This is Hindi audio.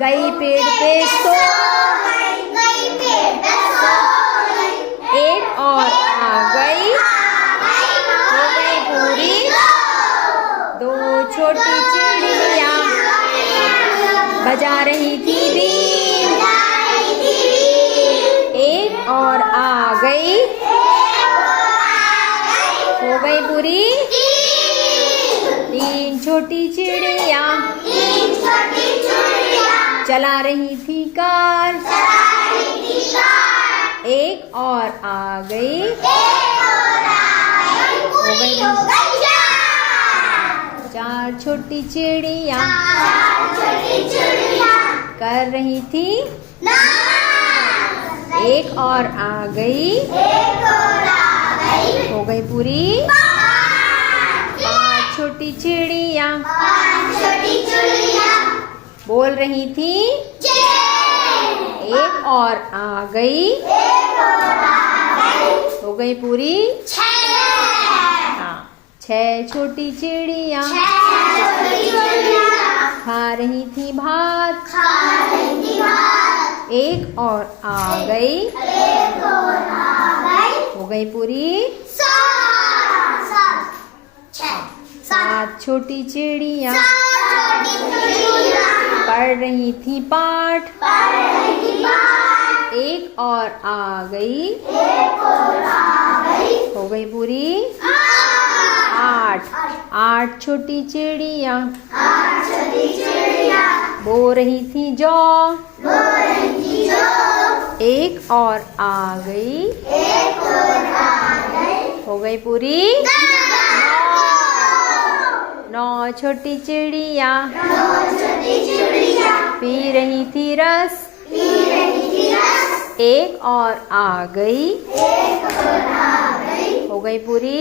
गई पेड़ पे सो एक और आ गई हो गई पूरी। दो छोटी चिड़िया बजा रही थी बीन एक और आ गई हो गई पूरी। तीन छोटी चिड़िया चला रही थी कार एक और आ गई हो गई। चार छोटी चिड़िया कर रही थी एक और आ गई हो गई पूरी। पांच छोटी चिड़िया बोल रही थी एक और आ गई हो गई पूरी। हाँ, छह छोटी चिड़िया खा रही थी भात एक और आ गई हो गई पूरी। सात छोटी चिड़िया पढ़ रही थी पाठ एक और आ गई हो गई पूरी। आठ छोटी चिड़िया बो रही थी जौ एक और आ गई हो गई पूरी। नौ छोटी चिड़िया पी रही थी रस एक और आ गई हो गई पूरी।